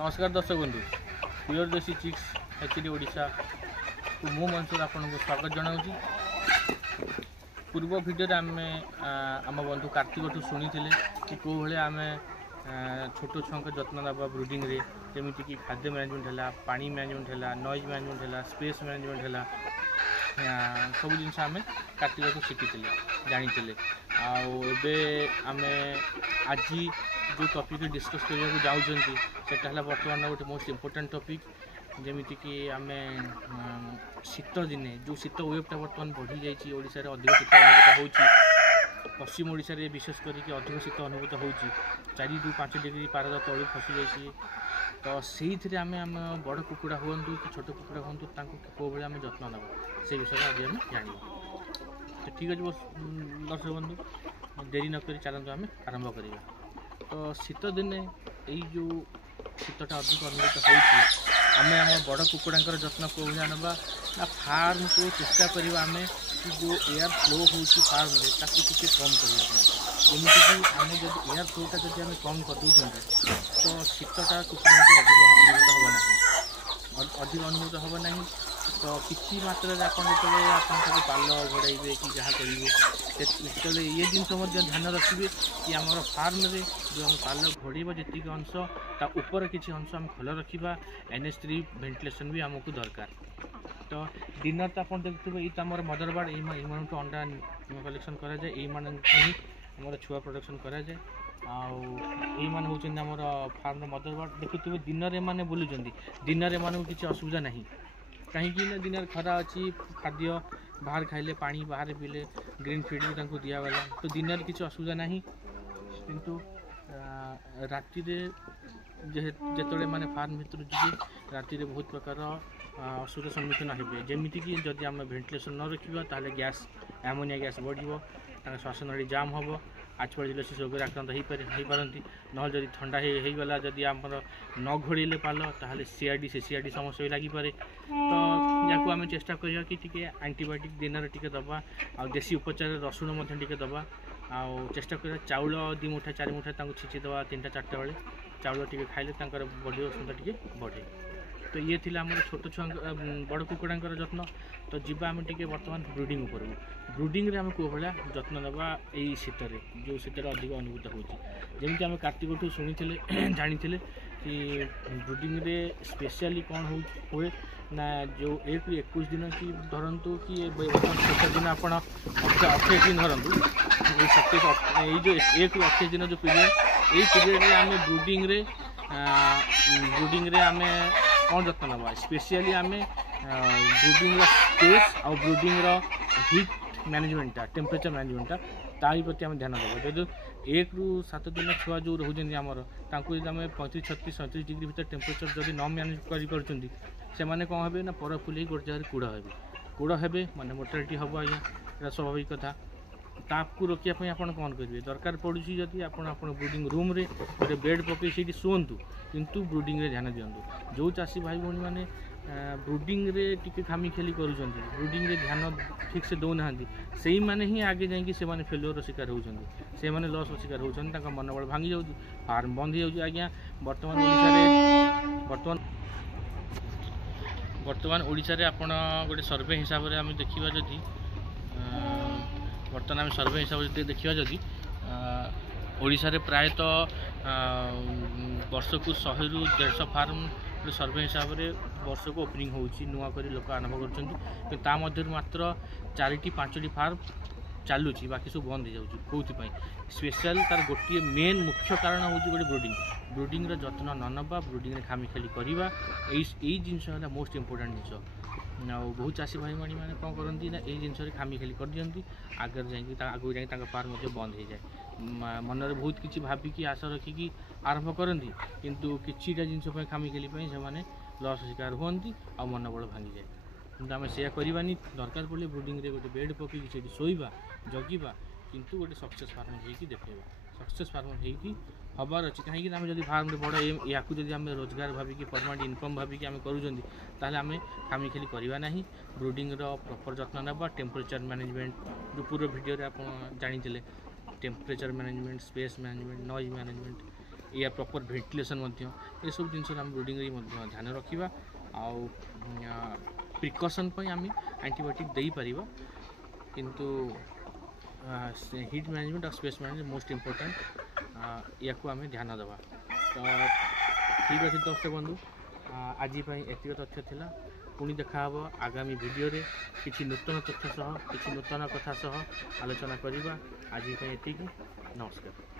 नमस्कार दर्शक बंधु प्योर देसी चिक्स एचडी ओडिशा मु मंसूर आपको स्वागत जनाऊँगी। पूर्व भिडियो आम आम बंधु कार्तिक शुणी कि कौ भाया आम छोट छुआ जत्न नवा ब्रुडिंग रे जमीक कि खाद्य मैनेजमेंट है, पानी मैनेजमेंट है, नॉइज मैनेजमेंट है, स्पेस मैनेजमेंट है, सब जिन आम कार्तिक शिखी जानी आबे आम आज जो टॉपिक डिस्कस करने जाऊँगी सेटा बर्तमान गोटे मोस्ट इम्पोर्टेंट टॉपिक जमीती कि आम शीत दिने जो शीत वेवटा बर्तमान बढ़ी जाइए ओडिशा रे अधिक शीत अनुभूत हो पश्चिम ओडिशा रे विशेष करके अधिक शीत अनुभूत हो 4 ରୁ 5 डिग्री पारद तलू खसी जाइए। तो से आम आम बड़ कुकुड़ा हूँ कि छोट कुकुड़ा हूँ कौ भाई आम जत्न नब से विषय आज आम जान। तो ठीक अच्छे दर्शक बंधु देरी नक चलते आम आरंभ करवा। तो शीत दिने यही जो शीतटा अधिक अनुभूत होमें आम बड़ कुकुड़ा जत्न कौ भाया नवा ना फार्म को चेष्टा करवा आम कि जो एयर फ्लो हो फार्म रे ताकि टी कम करने जमीक आम जब एयर फ्लोटा जब आम कम कर तो शीतटा कुकुड़ा अधिक अनुभूत हम ना तो किसी मात्रा आप पाल घोड़े कि जहाँ करेंगे ये जिनस ध्यान रखिए कि आम फार्म रे जो आम पाल घोड़े जी अंश ता ऊपर किसी अंश आम खोल रखा NH3 वेंटिलेशन भी आमको दरकार। तो डिनर तो आप देखते ये आम मदर बर्ड ये अंडा कलेक्शन कराए ही आम छुआ प्रोडक्शन कराए आईमान हूँ आमर फार्म मदर बर्ड देखुए दिन में बुलूँ दिन में किसी असुविधा नहीं कहीं दिन खरा अच्छी खाद्य बाहर खाइले पानी बाहर पीले ग्रीन फीड भी दिगला तो दिन किसी असुविधा नहीं किंतु राति जिते मैंने फार्म भर जी राति बहुत प्रकार असुविधा सम्मुखीन हे जमीक जदि आम वेंटिलेशन न रखा ताले गैस एमोनिया गैस बढ़ श्वास नड़ी जाम हम आस्परजिलोसिस रोग आक्रांत हो पारती ना जब ठंडा होगला जदि आम न घोड़े पाल ताहले CRD CCRD समस्या भी लगिपे। तो या आम चेष्टा करा कि एंटीबायोटिक दिन टे दबा आ देसी उपचार रसुण टे दबा आ चेष्टा करा चाउल 2 मुठा 4 मुठा छीची दबा 3टा 4टा बेले चाउल टे खाइले बॉडी क्षमता टे बढ़े। तो ये थी आम छोट छुआ बड़ कुकुड़ा जत्न। तो जीवा आम टे बर्तमान ब्रुडिंग उपर ब्रुडिंग आम कौ भाया जत्न नवा यही शीत जो शीत अधिक अनुभूत होमती आम कार्तिक शुणी जानी कि ब्रुडिंग रे स्पेशली कौन हुए ना जो 1 ରୁ 21 दिन कि धरतु कि शेष दिन आप 28 दिन धरतु ये जो 1 ରୁ 28 दिन जो पीरियड ये पीरियड आम ब्रुडिंग रे आम कौन जत्न नवा स्पेशली आम ब्रुडिंग स्पेस और ब्रुडिंग हिट मैनेजमेंटा टेम्परेचर मैनेजमेंटा तारी प्रति आम ध्यान देव। जो 1 ରୁ 7 दिन छुआ जो रोचे आमर जब आम 35 36 37 डिग्री भर टेम्परेचर जब न मैनेज कर कौन हे ना पर फुल गोटे जगह कूड़ हे माने मोर्टालिटी हम आज्ञा स्वाभाविक कथा ताकू रोकने आप कौन करेंगे दरकार पड़ू जदि आप ब्रुडिंग रूम रे गोटे बेड पकई से शुंतु किंतु ब्रुडिंग रे ध्यान दिंतु। जो चाषी भाई भौणी मैंने ब्रुडिंग रे टिके खामी खेली करूँ ब्रुडिंग रे ध्यान ठीक से दौना से मैंने ही आगे जाकि से फेल्योर शिकार होती से मैंने लॉस शिकार होती मनोबल भांगी जाऊँ फार्म बंद हो आज्ञा। बर्तमान ओडिशा रे आपण गोटे सर्वे हिसाब से आम देखा जदि बर्तमान आम सर्वे हिसाब से देखा जदि ओडिशा रे प्रायतः वर्ष को 100 ରୁ 150 फार्म सर्वे हिसाब से वर्ष को ओपनिंग होची नुआ करी लोक आरंभ कर मात्र 4टी 5टी फार्म चलुची बाकी सब बंद हो जाऊँ स्पेशल तार गोटे मेन मुख्य कारण हूँ गोटे ब्रुडिंग जत्न न नवा ब्रुडिंग खामी खाली करवा यही जिनस है मोस्ट इम्पोर्टाट जिन बहुत चाषी भाई भाई मैंने कौन करती ना यही जिनस खामी खाली कर दिखती आगे आगू जा फार्म बंद हो जाए मनरे बहुत किसी भाविकी आशा रखिकी आरंभ करती किंतु किछिटा जिनस खामी खाली से लॉस शिकार होती आ मनोबल भांगी जाए किंतु आम से करवानी दरकार पड़े ब्रुडिंग रे गोटे बेड पकई से शोवा जगिवा किंतु गोटे सक्सेस फार्म होगी देखा सक्सेस फार्म होगी हबार अच्छी कहीं आम जब फार्म बड़ या आम रोजगार भाविकी परमानेंट इनकम भाविकी आम करें आम खामी खाली करवा ना ब्रुडिंग प्रॉपर जत्न नवा टेम्परेचर मैनेजमेंट जो पूर्व वीडियो आप जानी temperature management space management noise management या प्रॉपर वेंटिलेशन ये सब जिन आम ब्रीडिंग ध्यान रखा आउ प्रिकसन आम एंटीबायोटिक दे पार किंतु हिट मैनेजमेंट और स्पेस मैनेजमेंट मोस्ट इम्पोर्टेंट या आम ध्यान देवा। तो ठीक अच्छे दर्शक बंधु आज एतिक तथ्य थिला पुणी देखा आगामी वीडियो रे किसी नूतन तथ्य सह किसी नूतन कथा सह आलोचना करवा। आज एतिक नमस्कार।